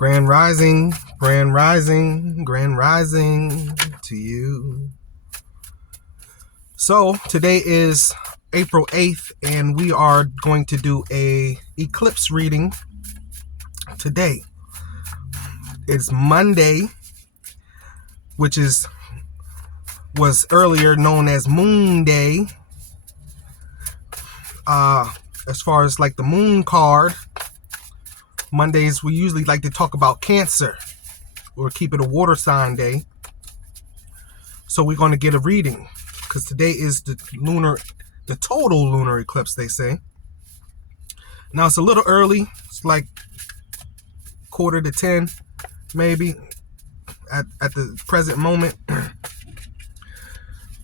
Grand rising, grand rising, grand rising to you. So today is April 8th and we are going to do a eclipse reading today. It's Monday, which was earlier known as Moon Day. As far as like the moon card, Mondays we usually like to talk about Cancer or keep it a water sign day. So we're going to get a reading because today is the total lunar eclipse, they say. Now it's a little early. It's like 9:45, maybe at the present moment.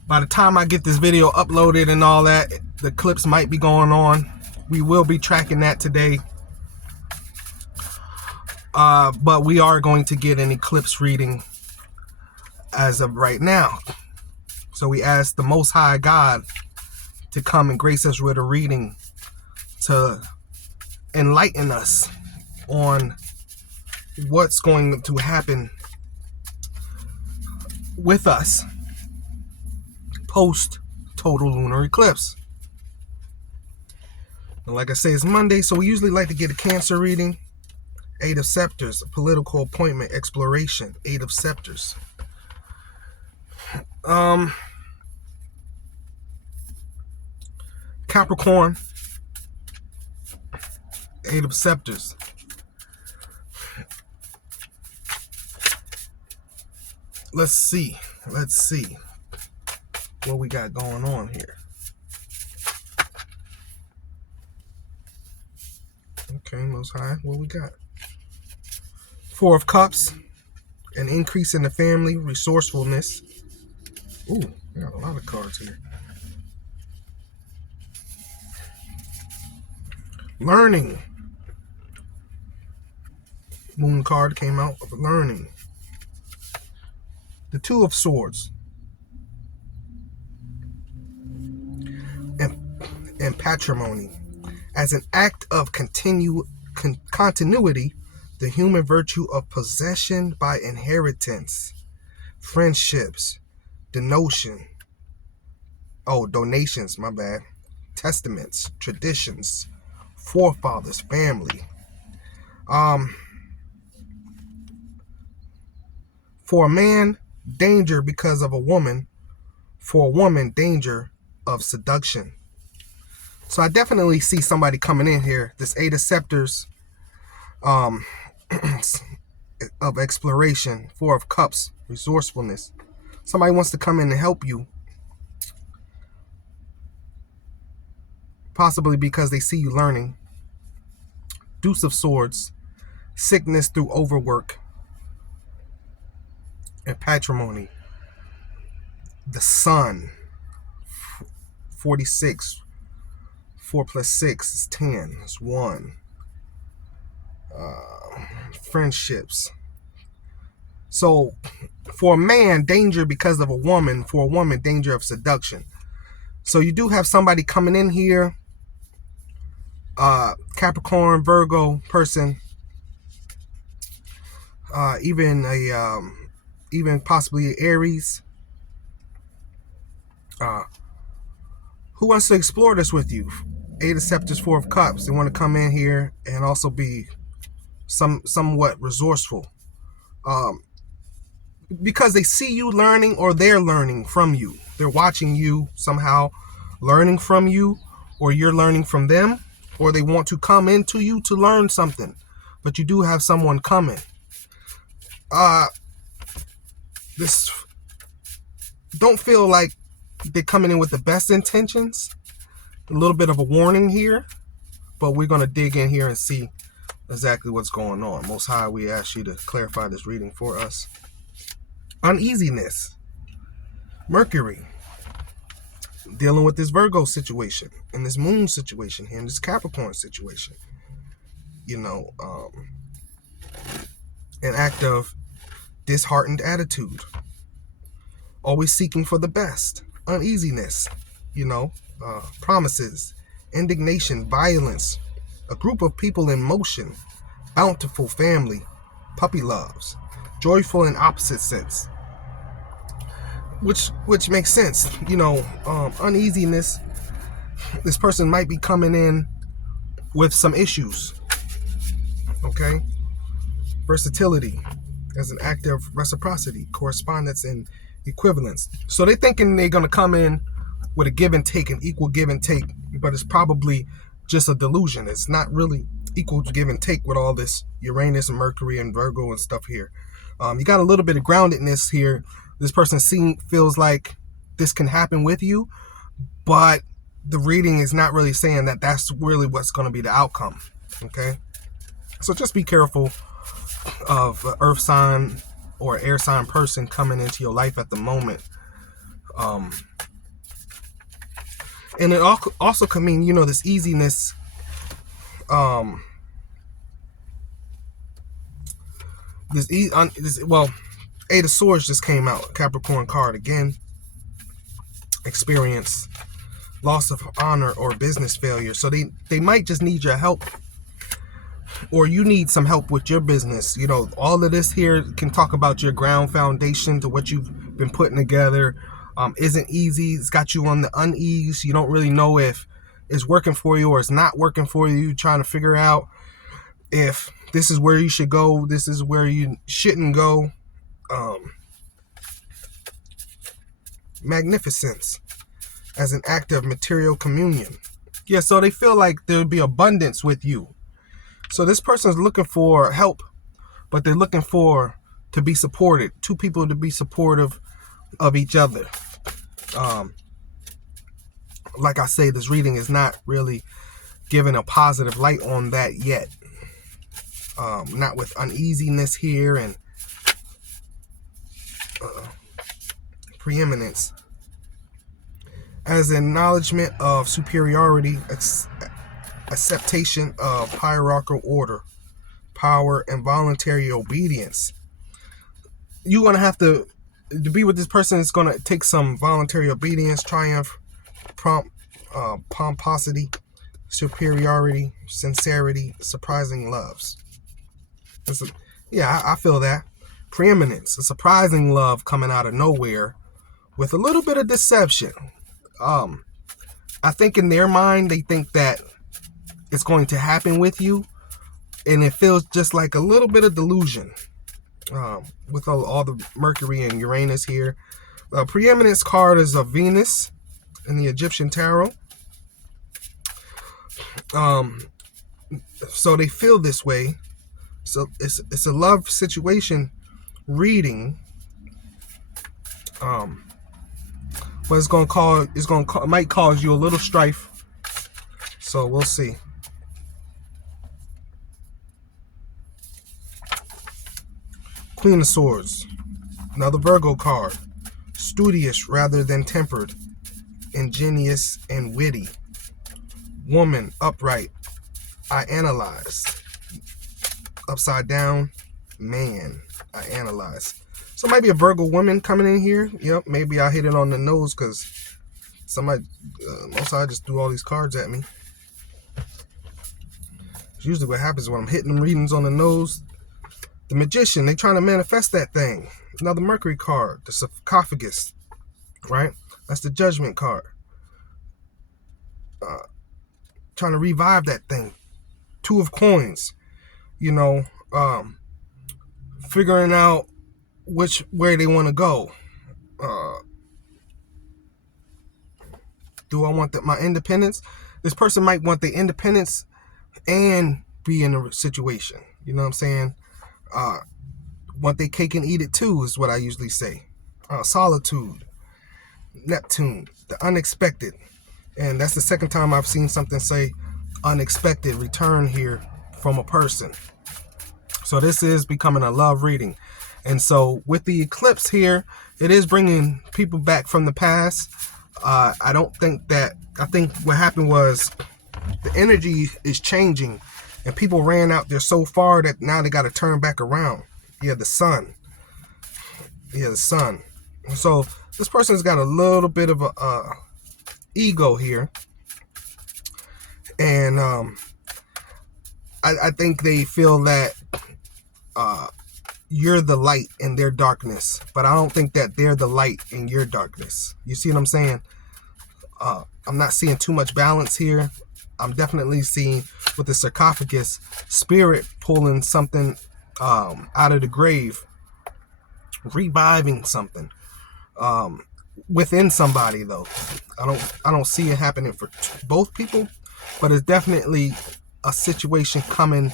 By the time I get this video uploaded and all that, the eclipse might be going on. We will be tracking that today. But we are going to get an eclipse reading as of right now. So we ask the Most High God to come and grace us with a reading to enlighten us on what's going to happen with us post total lunar eclipse. And like I say, it's Monday, so we usually like to get a Cancer reading. 8 of Scepters, a political appointment, exploration. 8 of Scepters. Capricorn, 8 of Scepters. Let's see what we got going on here. Okay, Most High, what we got? 4 of Cups, an increase in the family, resourcefulness. Ooh, we got a lot of cards here. Learning. Moon card came out of learning. The 2 of Swords. And patrimony. As an act of continuity, the human virtue of possession by inheritance, friendships, donations, my bad, testaments, traditions, forefathers, family. For a man, danger because of a woman. For a woman, danger of seduction. So I definitely see somebody coming in here. This 8 of Scepters, of exploration. 4 of Cups, resourcefulness. Somebody wants to come in and help you. Possibly because they see you learning. Deuce of Swords, sickness through overwork. And patrimony. The Sun, 46. 4 plus 6 is 10. It's 1. Friendships. So, for a man, danger because of a woman. For a woman, danger of seduction. So you do have somebody coming in here. Capricorn, Virgo person. Even possibly Aries. Who wants to explore this with you? 8 of Scepters, 4 of Cups. They want to come in here and also be somewhat resourceful. Because they see you learning or they're learning from you. They're watching you somehow learning from you, or you're learning from them, or they want to come into you to learn something. But you do have someone coming. This don't feel like they're coming in with the best intentions. A little bit of a warning here, but we're going to dig in here and see exactly what's going on. Most High, we ask you to clarify this reading for us. Uneasiness. Mercury. Dealing with this Virgo situation and this Moon situation here and this Capricorn situation. You know, an act of disheartened attitude. Always seeking for the best. Uneasiness. Promises, indignation, violence, a group of people in motion, bountiful family, puppy loves, joyful in opposite sense, which makes sense. Uneasiness. This person might be coming in with some issues. Okay, versatility as an act of reciprocity, correspondence, and equivalence. So they're thinking they're gonna come in with a give and take, an equal give and take, but it's probably just a delusion. It's not really equal to give and take with all this Uranus and Mercury and Virgo and stuff here. You got a little bit of groundedness here. This person feels like this can happen with you, but the reading is not really saying that that's really what's going to be the outcome. Okay, so just be careful of an earth sign or air sign person coming into your life at the moment. And it also can mean, this easiness. Eight of Swords just came out. Capricorn card again. Experience loss of honor or business failure. So they might just need your help, or you need some help with your business. All of this here can talk about your ground foundation to what you've been putting together. Isn't easy. It's got you on the unease. You don't really know if it's working for you or it's not working for you. You're trying to figure out if this is where you should go, this is where you shouldn't go. Magnificence as an act of material communion. Yeah, so they feel like there'll be abundance with you. So this person's looking for help, but they're looking to be supported. Two people to be supportive of each other. Like I say, this reading is not really giving a positive light on that yet. Not with uneasiness here and preeminence as an acknowledgement of superiority, acceptation of hierarchical order, power, and voluntary obedience. You're going to have to be with this person. It's going to take some voluntary obedience, triumph, pomposity, superiority, sincerity, surprising loves. I feel that. Preeminence, a surprising love coming out of nowhere with a little bit of deception. I think in their mind, they think that it's going to happen with you, and it feels just like a little bit of delusion with all the Mercury and Uranus here. Preeminence card is a Venus in the Egyptian tarot. So they feel this way. So it's a love situation reading. But it might cause you a little strife. So we'll see. Queen of Swords, another Virgo card. Studious rather than tempered, ingenious and witty. Woman, upright, I analyze. Upside down, man, I analyze. So maybe a Virgo woman coming in here. Yep, maybe I hit it on the nose because somebody, most I just threw all these cards at me. It's usually what happens when I'm hitting them readings on the nose. The Magician, they trying to manifest that thing. Another Mercury card, the sarcophagus, right? That's the Judgment card. Trying to revive that thing. Two of Coins, figuring out where they want to go. Do I want my independence? This person might want the independence and be in a situation. You know what I'm saying? Want their cake and eat it too is what I usually say. Solitude, Neptune, the unexpected. And that's the second time I've seen something say unexpected return here from a person. So this is becoming a love reading. And so with the eclipse here, it is bringing people back from the past. I think what happened was the energy is changing and people ran out there so far that now they got to turn back around. The sun. So this person's got a little bit of a ego here. And I think they feel that you're the light in their darkness, but I don't think that they're the light in your darkness. You see what I'm saying? I'm not seeing too much balance here. I'm definitely seeing with the sarcophagus, spirit pulling something out of the grave, reviving something within somebody. Though I don't see it happening for both people, but it's definitely a situation coming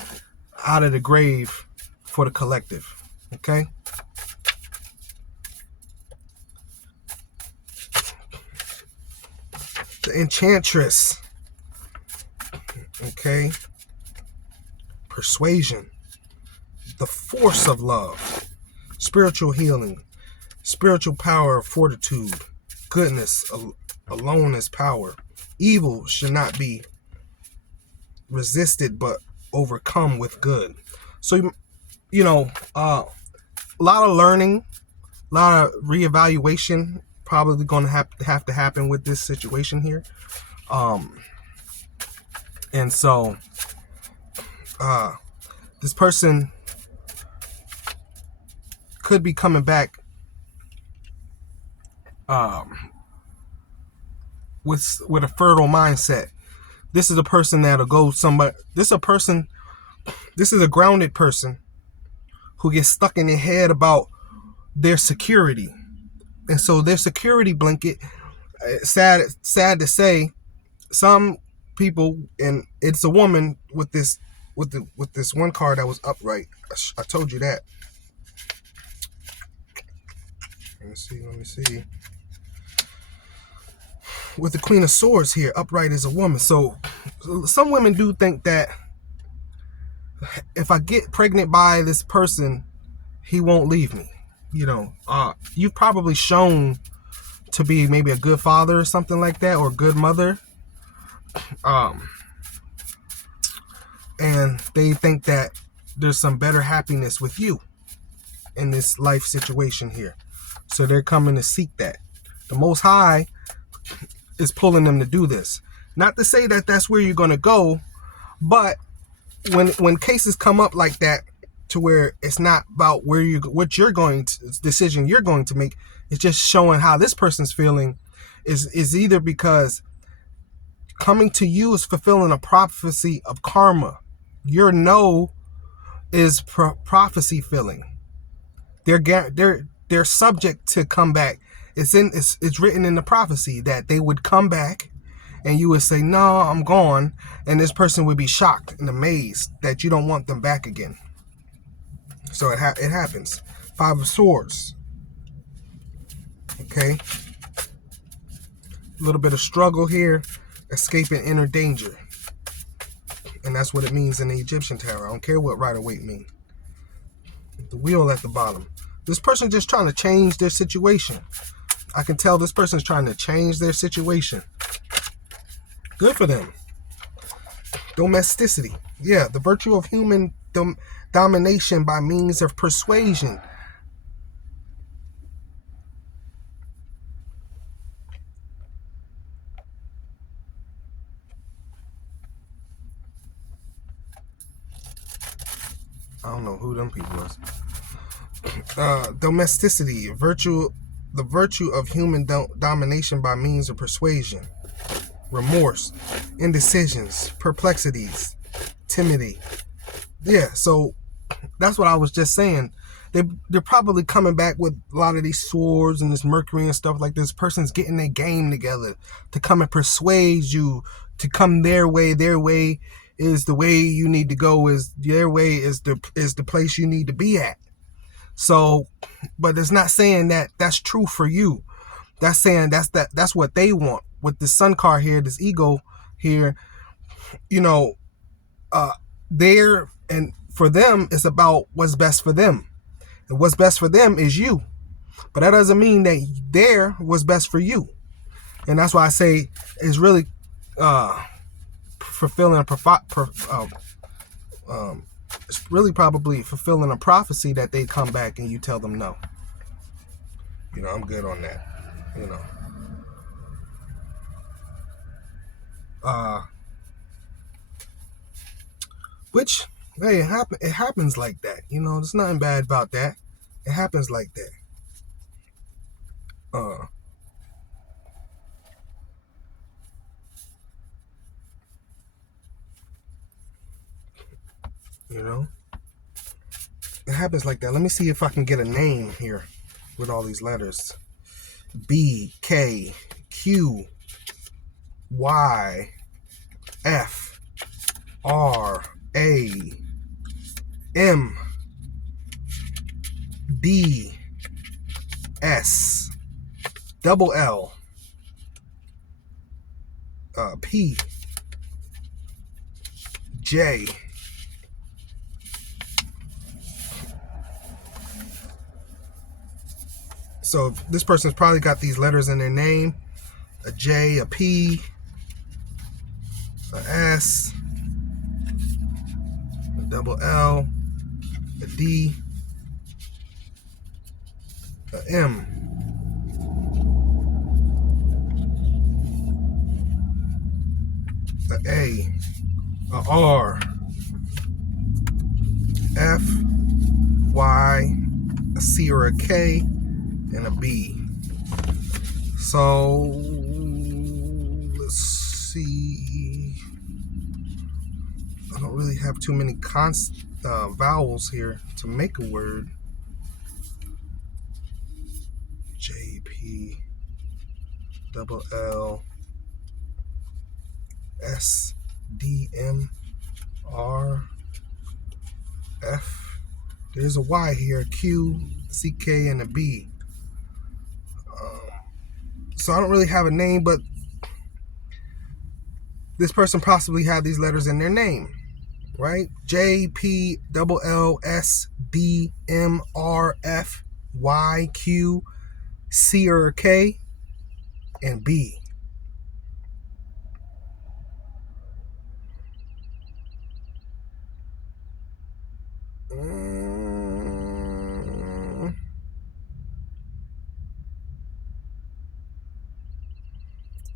out of the grave for the collective. Okay. The enchantress. Okay. Persuasion. The force of love. Spiritual healing. Spiritual power of fortitude. Goodness alone is power. Evil should not be resisted but overcome with good. So, a lot of learning, a lot of reevaluation probably going to have to happen with this situation here. And so this person could be coming back with a fertile mindset. This is a person that'll go somebody. This is a grounded person who gets stuck in their head about their security. And so their security blanket, sad to say, some people, and it's a woman with this one card that was upright. I told you that. Let me see. With the Queen of Swords here, upright is a woman. So some women do think that if I get pregnant by this person, he won't leave me. You've probably shown to be maybe a good father or something like that, or a good mother. And they think that there's some better happiness with you in this life situation here. So they're coming to seek that. The Most High is pulling them to do this. Not to say that that's where you're going to go, but when cases come up like that, to where it's not about decision you're going to make, it's just showing how this person's feeling is either because coming to you is fulfilling a prophecy of karma. Your no is prophecy filling. They're subject to come back. It's written in the prophecy that they would come back, and you would say, "No, I'm gone," and this person would be shocked and amazed that you don't want them back again. So it happens. 5 of Swords. Okay. A little bit of struggle here, escaping inner danger, and that's what it means in the Egyptian tarot. I don't care what Rider-Waite mean. The wheel at the bottom. This person just trying to change their situation. I can tell this person's trying to change their situation. Good for them. Domesticity. Yeah, the virtue of human domination by means of persuasion. I don't know who them people was. Domesticity. The virtue of human domination by means of persuasion. Remorse. Indecisions. Perplexities. Timidity. Yeah, so that's what I was just saying. They're probably coming back with a lot of these swords and this Mercury and stuff like this. Person's getting their game together to come and persuade you to come their way. Their way is the way you need to go. Is their way is the place you need to be at. So, but it's not saying that that's true for you. That's saying that's what they want. With the Sun card here, this ego here, there, and for them, it's about what's best for them. And what's best for them is you. But that doesn't mean that there was best for you. And that's why I say it's really fulfilling it's really probably fulfilling a prophecy that they come back and you tell them no. I'm good on that. Which Hey, it happens like that. There's nothing bad about that. It happens like that. Uh, you know, it happens like that. Let me see if I can get a name here with all these letters. B, K, Q, Y, F, R, A, M, D, S, double L, P, J. So this person's probably got these letters in their name: a J, a P, a S, a double L, a D, a M, a R, F, Y, a C or a K, and a B. So let's see. I don't really have too many vowels here to make a word. J, P, double L, S, D, M, R, F. There's a Y here, Q, C, K, and a B. So I don't really have a name, but this person possibly had these letters in their name, right? J, P, double L, S, D, M, R, F, Y, Q, C or K, and B.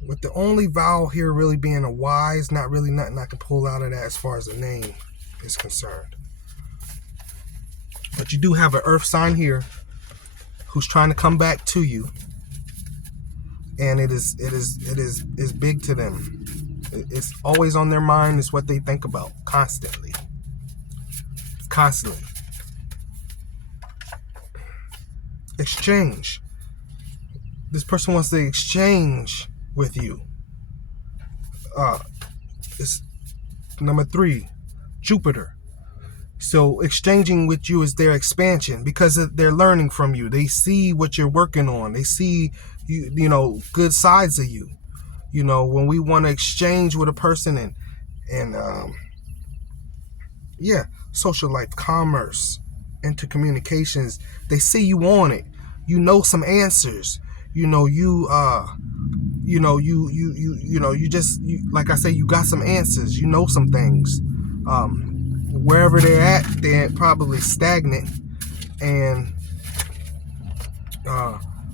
With the only vowel here really being a Y, is not really nothing I can pull out of that as far as the name is concerned. But you do have an earth sign here who's trying to come back to you, and it is big to them. It's always on their mind. It's what they think about constantly. Exchange. This person wants to exchange with you. It's number 3, Jupiter. So exchanging with you is their expansion, because they're learning from you. They see what you're working on. They see good sides of you. When we want to exchange with a person and social life, commerce, intercommunications, they see you on it. Some answers. Like I say, you got some answers. Some things. Wherever they're at, they're probably stagnant, and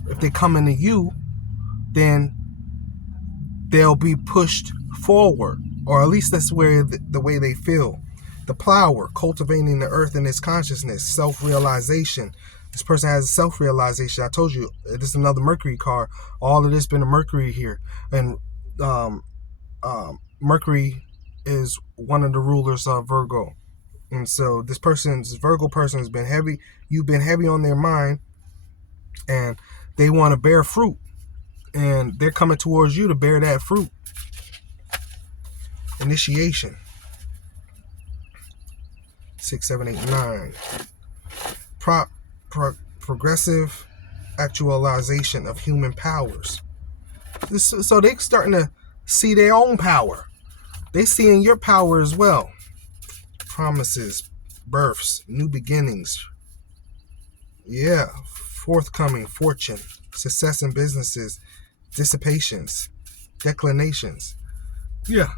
if they come into you, then they'll be pushed forward, or at least that's where the way they feel. The plower, cultivating the earth in its consciousness, self-realization. This person has self-realization. I told you, this is another Mercury card. All of this been a Mercury here, and Mercury is one of the rulers of Virgo. And so this Virgo person has been heavy. You've been heavy on their mind, and they want to bear fruit, and they're coming towards you to bear that fruit. Initiation. 6, 7, 8, 9. Progressive actualization of human powers. So they're starting to see their own power. They seeing your power as well. Promises, births, new beginnings. Yeah, forthcoming fortune, success in businesses, dissipations, declinations. Yeah,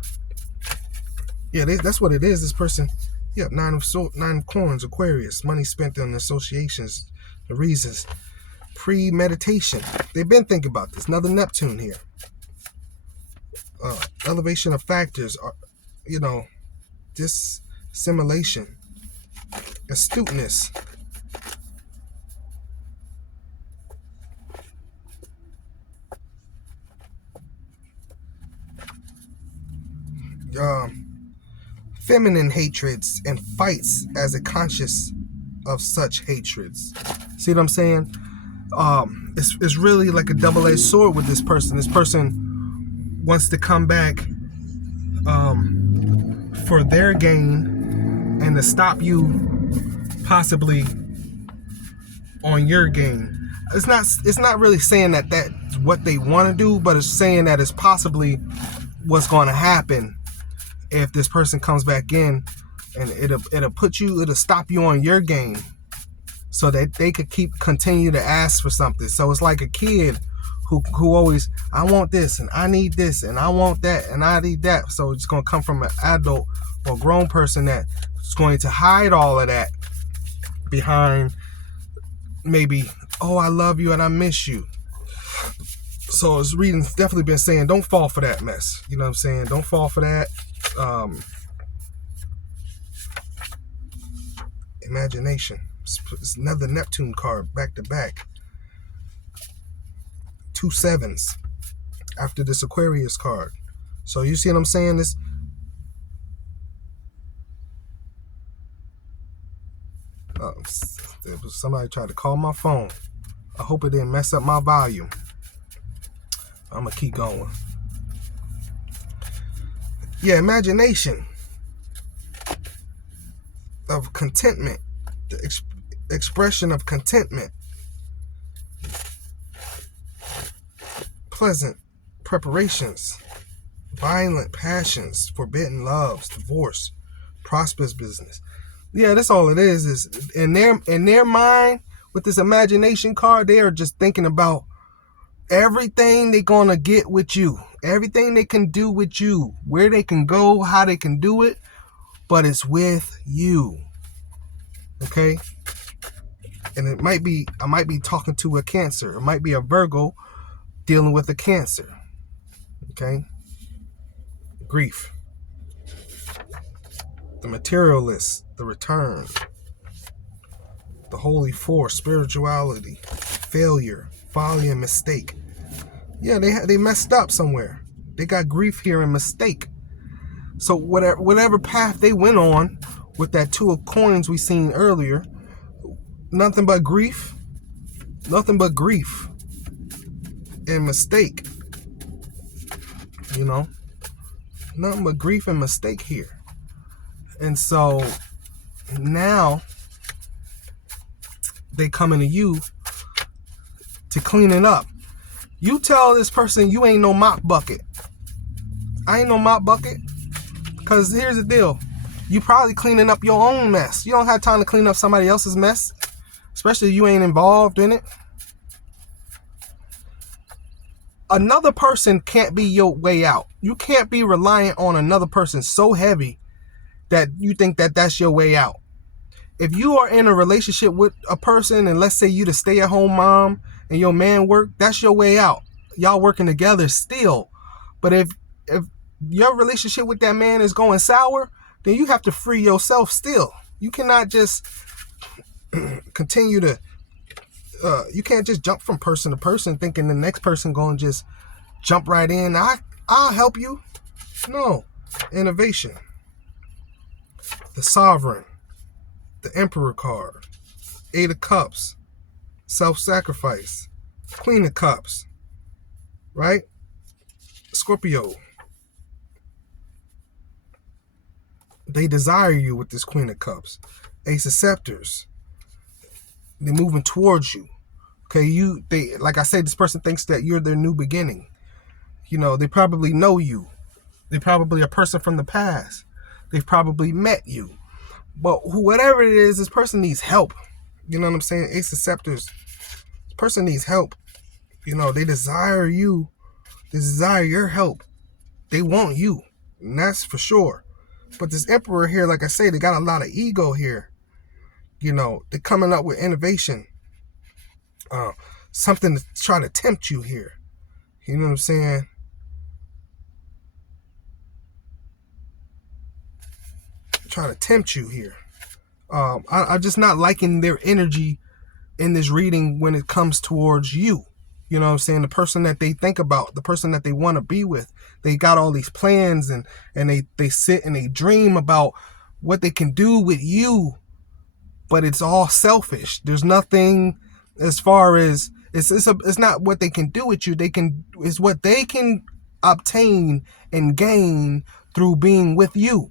that's what it is. This person, 9 of coins, Aquarius, money spent on associations, the reasons, premeditation. They've been thinking about this. Another Neptune here. Elevation of factors. This assimilation, astuteness, feminine hatreds, and fights as a conscious of such hatreds. See what I'm saying? It's really like a double-edged sword with this person. This person wants to come back for their gain and to stop you possibly on your gain. It's not really saying that that's what they want to do, but it's saying that it's possibly what's going to happen if this person comes back in, and it'll stop you on your game so that they could continue to ask for something. So it's like a kid who always, I want this and I need this and I want that and I need that. So it's going to come from an adult or grown person that's going to hide all of that behind maybe, oh, I love you and I miss you. So it's reading's definitely been saying, don't fall for that mess. You know what I'm saying? Don't fall for that. Imagination. It's another Neptune card back to back. 2 sevens after this Aquarius card. So you see what I'm saying? This somebody tried to call my phone. I hope it didn't mess up my volume. I'm gonna keep going. Yeah, imagination of contentment, the expression of contentment, pleasant preparations, violent passions, forbidden loves, divorce, prosperous business. Yeah, that's all it is in their mind with this imagination card, they are just thinking about everything they're gonna get with you, everything they can do with you, where they can go, how they can do it, but it's with you. Okay? And I might be talking to a Cancer. It might be a Virgo dealing with a Cancer. Okay? Grief. The materialist, the return. The holy force, spirituality, failure, folly, and mistake. Yeah, they messed up somewhere. They got grief here and mistake. So whatever path they went on with that 2 of coins we seen earlier, nothing but grief and mistake. You know, nothing but grief and mistake here. And so now they coming to you to clean it up. You tell this person you ain't no mop bucket. I ain't no mop bucket. Because here's the deal. You probably cleaning up your own mess. You don't have time to clean up somebody else's mess. Especially if you ain't involved in it. Another person can't be your way out. You can't be reliant on another person so heavy that you think that that's your way out. If you are in a relationship with a person, and let's say you the stay-at-home mom and your man work, that's your way out. Y'all working together still. But if your relationship with that man is going sour, then you have to free yourself still. You cannot just continue to, you can't just jump from person to person thinking the next person going to just jump right in. I'll help you. No. Innovation. The Sovereign. The Emperor card. 8 of Cups. Self-sacrifice. Queen of Cups. Right? Scorpio. They desire you with this Queen of Cups. Ace of Scepters. They're moving towards you. Okay, they like I said, this person thinks that you're their new beginning. You know, they probably know you. They probably a person from the past. They've probably met you. But whatever it is, this person needs help. You know what I'm saying? Ace of Scepters. This person needs help. You know, they desire you. They desire your help. They want you. And that's for sure. But this Emperor here, like I say, they got a lot of ego here. You know, they're coming up with innovation. Something to try to tempt you here. You know what I'm saying? try to tempt you here. I'm just not liking their energy in this reading when it comes towards you. You know what I'm saying? The person that they think about, the person that they want to be with. They got all these plans and they sit and they dream about what they can do with you, but it's all selfish. There's nothing as far as it's not what they can do with you. It's what they can obtain and gain through being with you.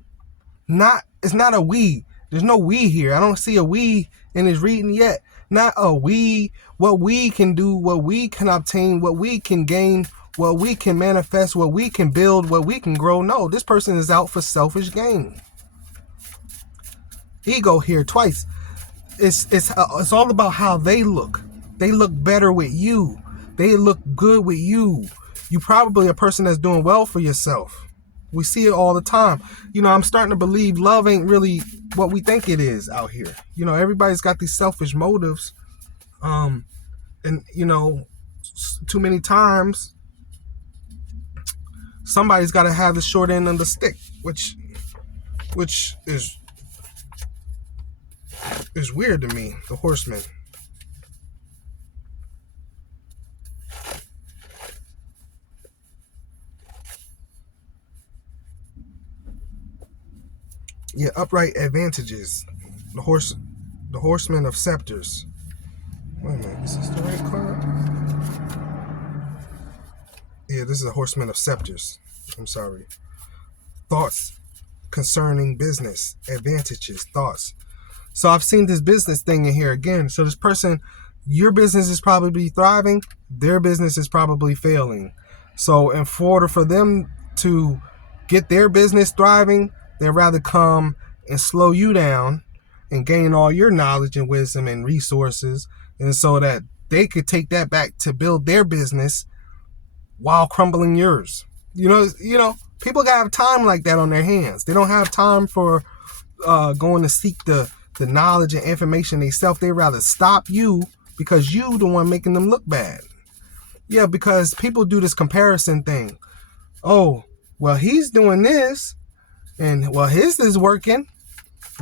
It's not a we. There's no we here. I don't see a we in his reading yet. Not a we, what we can do, what we can obtain, what we can gain, what we can manifest, what we can build, what we can grow. No, this person is out for selfish gain. Ego here twice. It's all about how they look. They look better with you. They look good with you. You probably a person that's doing well for yourself. We see it all the time. You know, I'm starting to believe love ain't really what we think it is out here. You know, everybody's got these selfish motives. And, you know, too many times, somebody's got to have the short end of the stick, which is weird to me, the Horseman. Yeah, upright advantages. The Horseman of Scepters. Wait a minute, is this the right card? Yeah, this is the Horseman of Scepters. I'm sorry. Thoughts concerning business, advantages, thoughts. So I've seen this business thing in here again. So this person, your business is probably thriving, their business is probably failing. So in order for them to get their business thriving, they'd rather come and slow you down and gain all your knowledge and wisdom and resources, and so that they could take that back to build their business while crumbling yours. You know, people gotta have time like that on their hands. They don't have time for going to seek the knowledge and information themselves. They rather stop you because you the one making them look bad. Yeah, because people do this comparison thing. Oh, well, he's doing this, and well, his is working.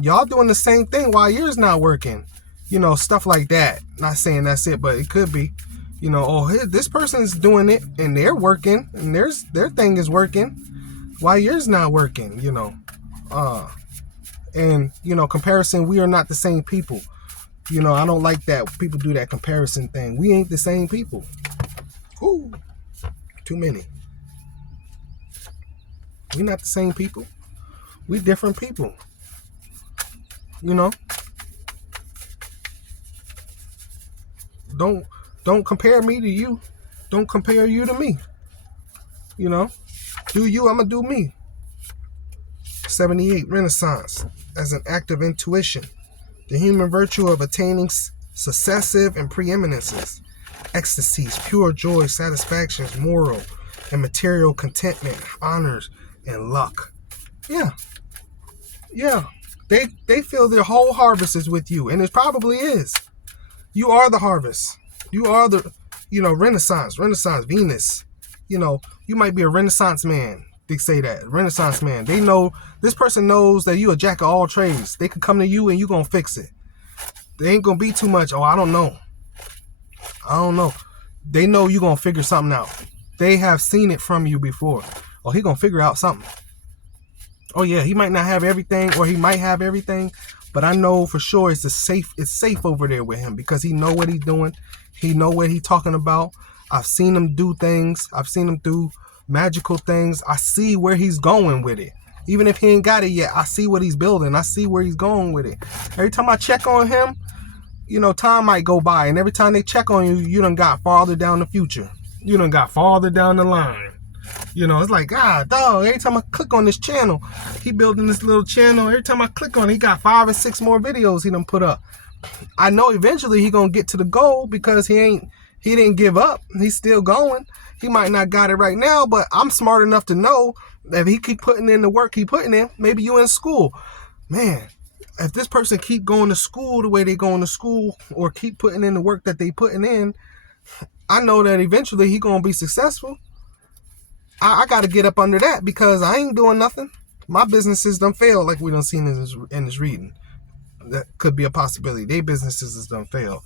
Y'all doing the same thing while yours not working. You know, stuff like that. Not saying that's it, but it could be. You know, oh, this person's doing it and they're working and their thing is working while yours not working, you know. And, you know, comparison, we are not the same people. You know, I don't like that people do that comparison thing. We ain't the same people. Ooh, too many. We not the same people. We different people. You know. Don't compare me to you. Don't compare you to me. You know. Do you, I'm gonna do me. 78, Renaissance. As an act of intuition. The human virtue of attaining successive and preeminences. Ecstasies, pure joy, satisfactions, moral and material contentment, honors, and luck. Yeah. Yeah. They feel their whole harvest is with you. And it probably is. You are the harvest. You are the, you know, Renaissance, Venus. You know, you might be a Renaissance man. They say that. Renaissance man. They know, this person knows that you a jack of all trades. They could come to you and you gonna fix it. They ain't gonna be too much. Oh, I don't know. They know you gonna figure something out. They have seen it from you before. Oh, he gonna figure out something. Oh yeah, he might not have everything, or he might have everything, but I know for sure it's safe over there with him because he know what he's doing. He know what he's talking about. I've seen him do things. I've seen him do magical things. I see where he's going with it. Even if he ain't got it yet, I see what he's building. I see where he's going with it. Every time I check on him, you know, time might go by, and every time they check on you, you done got farther down the future. You done got farther down the line. You know, it's like, dog, every time I click on this channel, he building this little channel. Every time I click on it, he got 5 or 6 more videos he done put up. I know eventually he gonna get to the goal because he didn't give up. He's still going. He might not got it right now, but I'm smart enough to know that if he keep putting in the work he putting in, maybe you in school. Man, if this person keep going to school the way they going to school, or keep putting in the work that they putting in, I know that eventually he gonna be successful. I got to get up under that because I ain't doing nothing. My businesses done failed, like we done seen in this reading. That could be a possibility. Their businesses is done fail.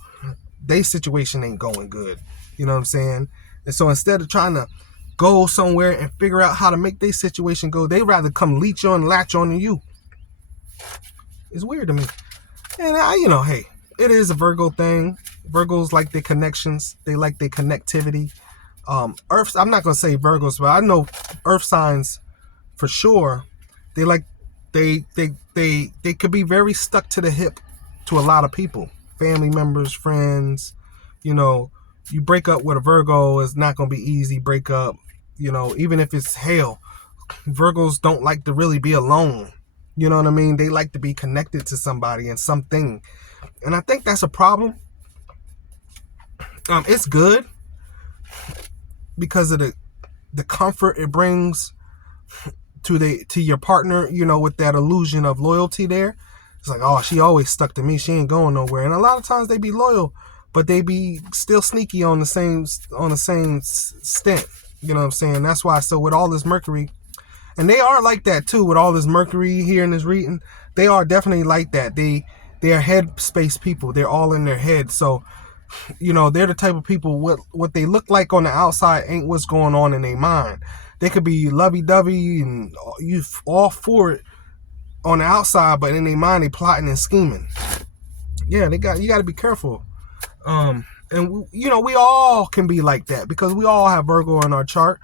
Their situation ain't going good. You know what I'm saying? And so instead of trying to go somewhere and figure out how to make their situation go, they rather come latch on to you. It's weird to me. And hey, it is a Virgo thing. Virgos like their connections. They like their connectivity. Earth, I'm not gonna say Virgos, but I know Earth signs for sure. They could be very stuck to the hip to a lot of people, family members, friends. You break up with a Virgo, it's not gonna be easy break up. Even if it's hell, Virgos don't like to really be alone. You know what I mean? They like to be connected to somebody and something. And I think that's a problem. It's good because of the comfort it brings to your partner, with that illusion of loyalty there. It's like, oh, she always stuck to me. She ain't going nowhere. And a lot of times they be loyal, but they be still sneaky on the same stint. You know what I'm saying? That's why. So with all this Mercury, and they are like that too, with all this Mercury here in this reading, they are definitely like that. They are head space people. They're all in their head. So, they're the type of people, what they look like on the outside ain't what's going on in their mind. They could be lovey-dovey and you all for it on the outside, but in their mind they plotting and scheming. Yeah, you got to be careful. And we all can be like that because we all have Virgo in our chart.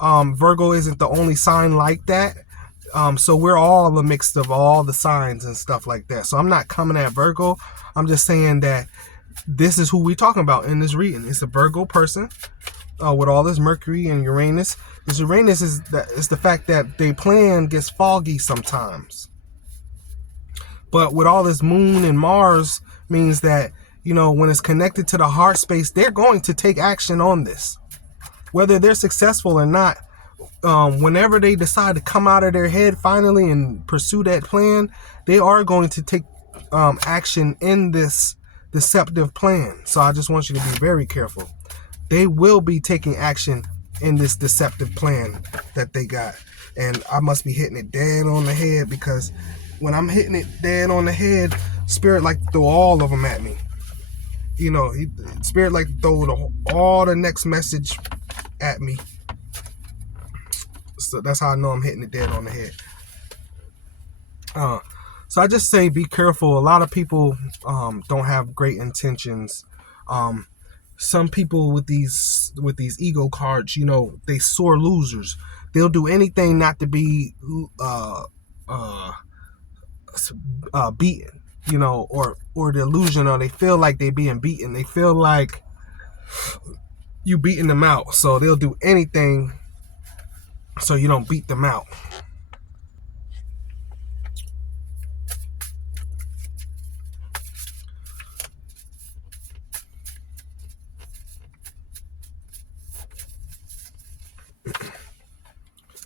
Virgo isn't the only sign like that. So we're all a mix of all the signs and stuff like that. So I'm not coming at Virgo. I'm just saying that this is who we're talking about in this reading. It's a Virgo person with all this Mercury and Uranus. This Uranus is the fact that their plan gets foggy sometimes. But with all this Moon and Mars means that, when it's connected to the heart space, they're going to take action on this. Whether they're successful or not, whenever they decide to come out of their head finally and pursue that plan, they are going to take action in this deceptive plan. So I just want you to be very careful. They will be taking action in this deceptive plan that they got. And I must be hitting it dead on the head, because when I'm hitting it dead on the head, Spirit like to throw all of them at me. Spirit like to throw all the next message at me. So that's how I know I'm hitting it dead on the head. So I just say be careful. A lot of people don't have great intentions. Some people with these ego cards, they sore losers. They'll do anything not to be beaten, or the illusion, or they feel like they're being beaten. They feel like you beating them out, so they'll do anything so you don't beat them out.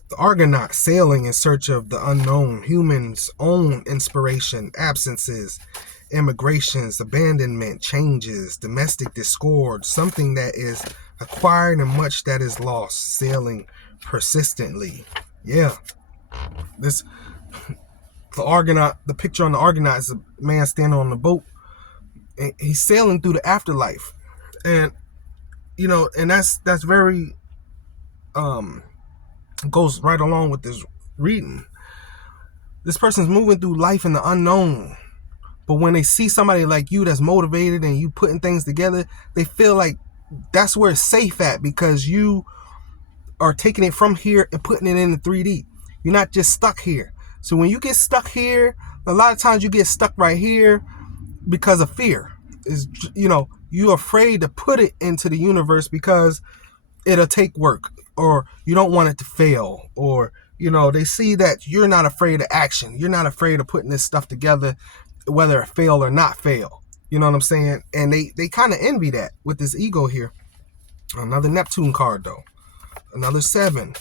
The Argonaut sailing in search of the unknown, humans' own inspiration, absences, immigrations, abandonment, changes, domestic discord, something that is acquired and much that is lost, sailing persistently. Yeah. The Argonaut, the picture on the Argonaut is a man standing on the boat, and he's sailing through the afterlife. And and that's very goes right along with this reading. This person's moving through life in the unknown, but when they see somebody like you that's motivated and you putting things together, they feel like that's where it's safe at, because you are taking it from here and putting it in the 3D. You're not just stuck here. So when you get stuck here, a lot of times you get stuck right here because of fear. Is you're afraid to put it into the universe because it'll take work, or you don't want it to fail, or they see that you're not afraid of action. You're not afraid of putting this stuff together, whether it fail or not fail. You know what I'm saying? And they kind of envy that with this ego here. Another Neptune card though. Another 7.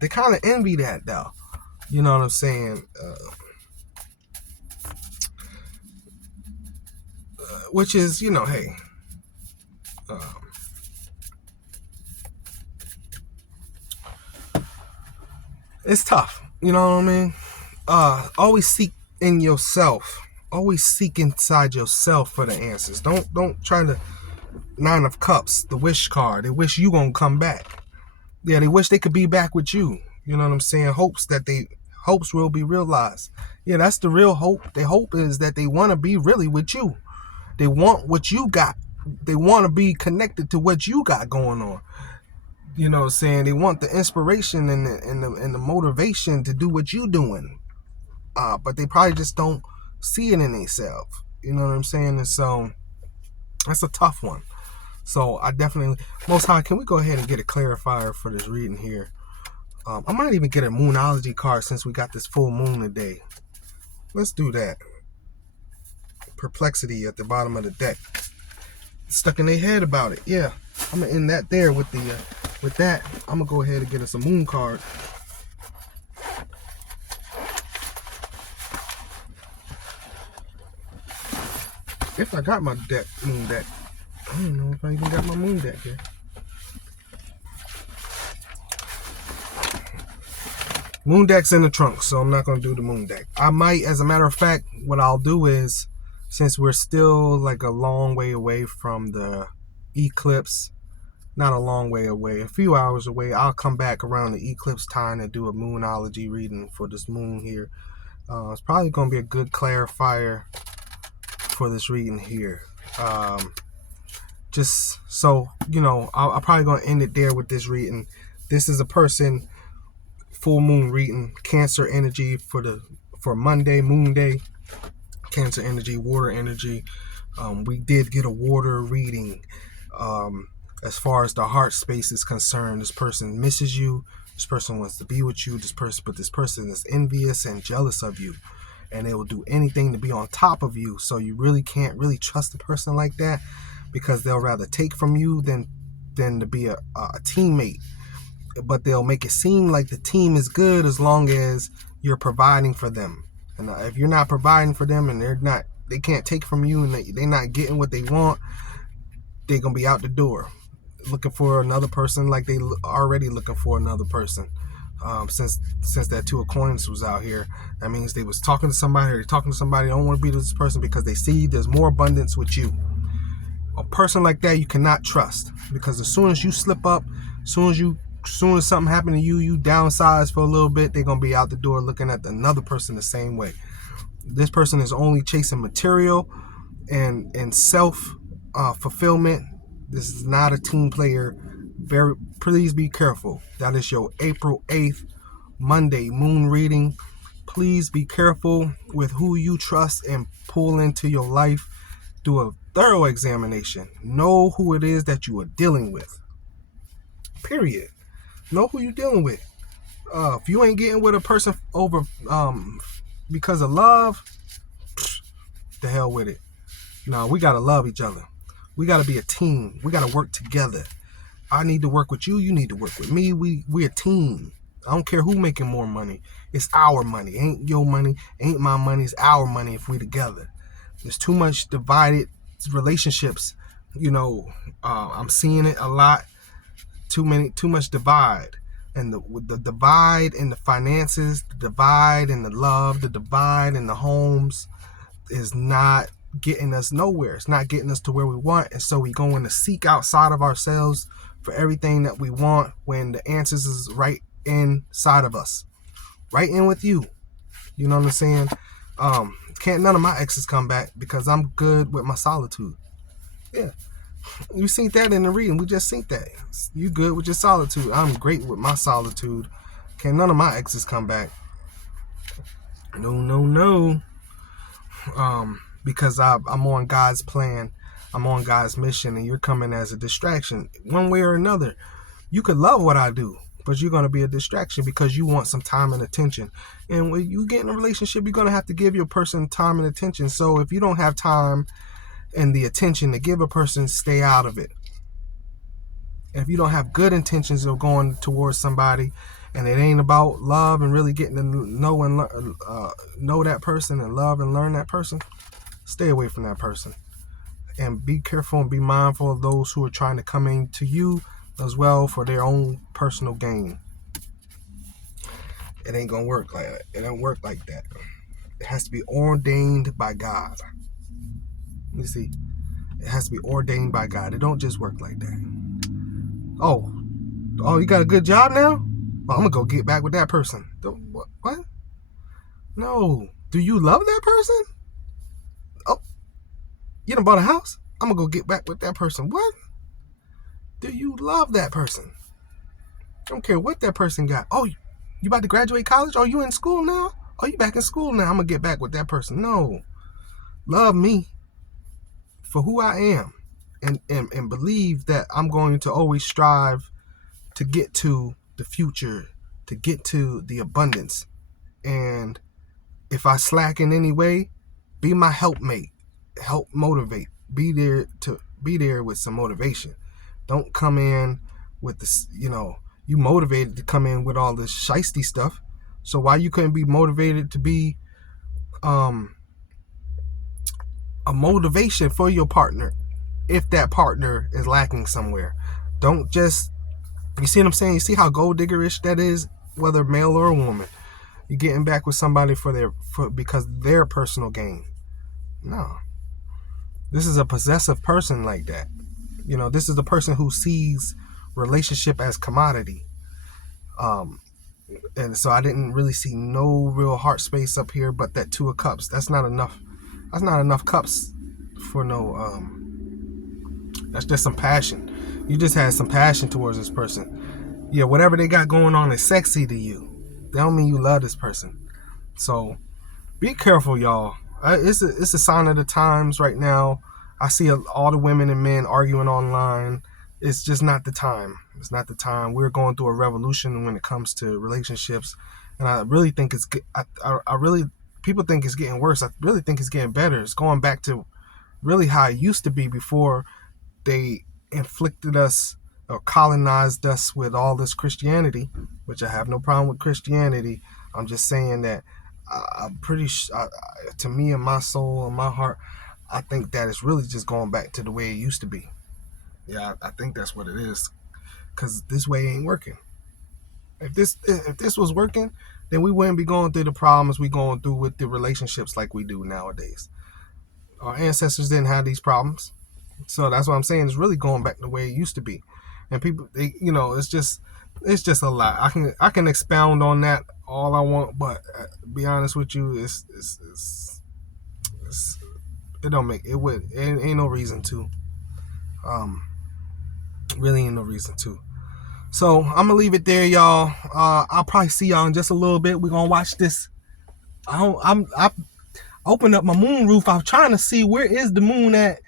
They kind of envy that though. You know what I'm saying? Which is, hey. It's tough. You know what I mean? Always seek in yourself. Always seek inside yourself for the answers. Don't try to Nine of Cups, the wish card. They wish you gonna come back. Yeah, they wish they could be back with you. You know what I'm saying? Hopes will be realized. Yeah, that's the real hope. The hope is that they want to be really with you. They want what you got. They want to be connected to what you got going on. You know what I'm saying? They want the inspiration and the motivation to do what you doing. But they probably just don't see it in themselves. You know what I'm saying? And so that's a tough one. So I definitely, Most High, can we go ahead and get a clarifier for this reading here? I might even get a Moonology card since we got this full moon today. Let's do that. Perplexity at the bottom of the deck. Stuck in their head about it. Yeah, I'm gonna end that there with that. I'm gonna go ahead and get us a moon card. If I got my moon deck. I don't know if I even got my moon deck here. Moon deck's in the trunk, so I'm not going to do the moon deck. I might, as a matter of fact, what I'll do is, since we're still like a long way away from the eclipse, not a long way away, a few hours away, I'll come back around the eclipse time and do a moonology reading for this moon here. It's probably going to be a good clarifier for this reading here. Just so, I'm probably going to end it there with this reading. This is a person, full moon reading, Cancer energy for Monday, moon day, Cancer energy, water energy. We did get a water reading. As far as the heart space is concerned, this person misses you. This person wants to be with you. This person is envious and jealous of you, and they will do anything to be on top of you. So you really can't really trust a person like that, because they'll rather take from you than to be a teammate. But they'll make it seem like the team is good as long as you're providing for them. And if you're not providing for them and they can't take from you and they're not getting what they want, they're gonna be out the door looking for another person, like they already looking for another person. Since that Two of Coins was out here, that means they was talking to somebody, or they're talking to somebody, don't want to be with this person because they see there's more abundance with you. A person like that you cannot trust, because as soon as you slip up, as soon as something happened to you, you downsize for a little bit, they're gonna be out the door looking at another person the same way. This person is only chasing material and self fulfillment. This is not a team player. Please be careful. That is your April 8th Monday moon reading. Please be careful with who you trust and pull into your life. Do a thorough examination. Know who it is that you are dealing with. Period. Know who you're dealing with. If you ain't getting with a person over because of love, the hell with it. No, we gotta love each other. We gotta be a team. We gotta work together. I need to work with you. You need to work with me. We a team. I don't care who making more money. It's our money. Ain't your money. Ain't my money. It's our money if we together. There's too much divided relationships. I'm seeing it a lot. Too much divide. And the divide in the finances, the divide in the love, the divide in the homes is not getting us nowhere. It's not getting us to where we want. And so we going to seek outside of ourselves for everything that we want, when the answers is right inside of us, right in with you. You know what I'm saying? Can't none of my exes come back because I'm good with my solitude. Yeah. You seen that in the reading. We just seen that. You good with your solitude. I'm great with my solitude. Can't none of my exes come back. No. Because I'm on God's plan. I'm on God's mission, and you're coming as a distraction. One way or another. You could love what I do, but you're going to be a distraction because you want some time and attention. And when you get in a relationship, you're going to have to give your person time and attention. So if you don't have time and the attention to give a person, stay out of it. If you don't have good intentions of going towards somebody, and it ain't about love and really getting to know that person and love and learn that person, stay away from that person. And be careful and be mindful of those who are trying to come into you as well for their own personal gain. It ain't gonna work like that. It don't work like that. It has to be ordained by God. You see, it has to be ordained by God. It don't just work like that. Oh, you got a good job now? Well, I'm gonna go get back with that person. What? No. Do you love that person? Oh, you done bought a house? I'm gonna go get back with that person. What? Do you love that person? I don't care what that person got. Oh, you about to graduate college? Oh, you in school now? Oh, you back in school now? I'm gonna get back with that person. No. Love me for who I am, and believe that I'm going to always strive to get to the future, to get to the abundance. And if I slack in any way, be my helpmate, help motivate, be there with some motivation. Don't come in with this, you motivated to come in with all this shiesty stuff. So why you couldn't be motivated to be a motivation for your partner if that partner is lacking somewhere? Don't just, you see what I'm saying? You see how gold diggerish that is, whether male or a woman. You're getting back with somebody because their personal gain. No. This is a possessive person like that. This is the person who sees relationship as commodity. And so I didn't really see no real heart space up here, but that 2 of cups, that's not enough. That's not enough cups for no, that's just some passion. You just had some passion towards this person. Yeah, whatever they got going on is sexy to you. That don't mean you love this person. So be careful, y'all. It's a sign of the times right now. I see all the women and men arguing online. It's just not the time. It's not the time. We're going through a revolution when it comes to relationships, and I really think it's. People think it's getting worse. I really think it's getting better. It's going back to really how it used to be before they inflicted us or colonized us with all this Christianity, which I have no problem with Christianity. I'm just saying that I'm pretty sure, to me and my soul and my heart, I think that it's really just going back to the way it used to be. Yeah, I think that's what it is, because this way ain't working. If this was working, then we wouldn't be going through the problems we going through with the relationships like we do nowadays. Our ancestors didn't have these problems, so that's what I'm saying. It's really going back the way it used to be, and people, it's just a lot. I can expound on that all I want, but be honest with you, it don't make it would. It ain't no reason to. Really ain't no reason to. So I'm gonna leave it there, y'all. I'll probably see y'all in just a little bit. We're gonna watch this. I opened up my moon roof. I'm trying to see where is the moon at.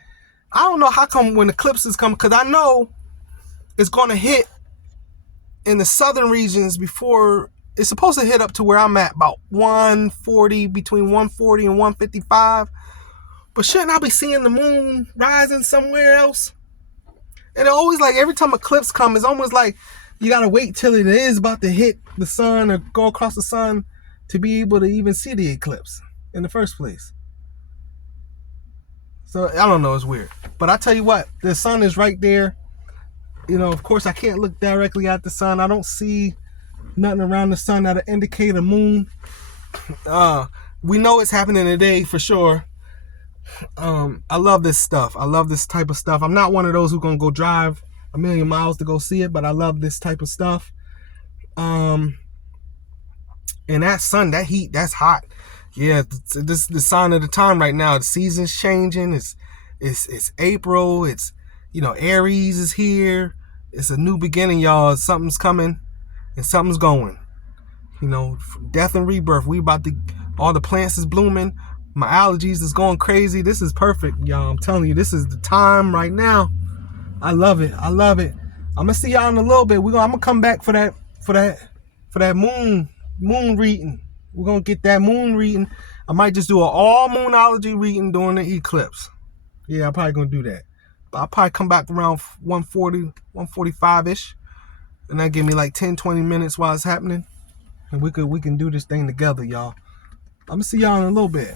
I don't know how come when eclipses come, because I know it's gonna hit in the southern regions before it's supposed to hit up to where I'm at, about 140, between 140 and 155. But shouldn't I be seeing the moon rising somewhere else? And it always, like, every time eclipse comes, it's almost like you gotta wait till it is about to hit the sun or go across the sun to be able to even see the eclipse in the first place. So I don't know, it's weird. But I tell you what, the sun is right there. Of course I can't look directly at the sun. I don't see nothing around the sun that'll indicate a moon. We know it's happening today for sure. I love this stuff. I love this type of stuff. I'm not one of those who's gonna go drive a million miles to go see it, but I love this type of stuff. And that sun, that heat, that's hot. Yeah, this is the sign of the time right now. The season's changing. It's April. It's Aries is here. It's a new beginning, y'all. Something's coming and something's going. Death and rebirth. All the plants is blooming. My allergies is going crazy. This is perfect, y'all. I'm telling you, this is the time right now. I love it. I love it. I'm gonna see y'all in a little bit. I'm gonna come back for that moon reading. We're gonna get that moon reading. I might just do an all moonology reading during the eclipse. Yeah, I'm probably gonna do that. But I'll probably come back around 140, 145-ish. And that give me like 10, 20 minutes while it's happening. And we can do this thing together, y'all. I'm gonna see y'all in a little bit.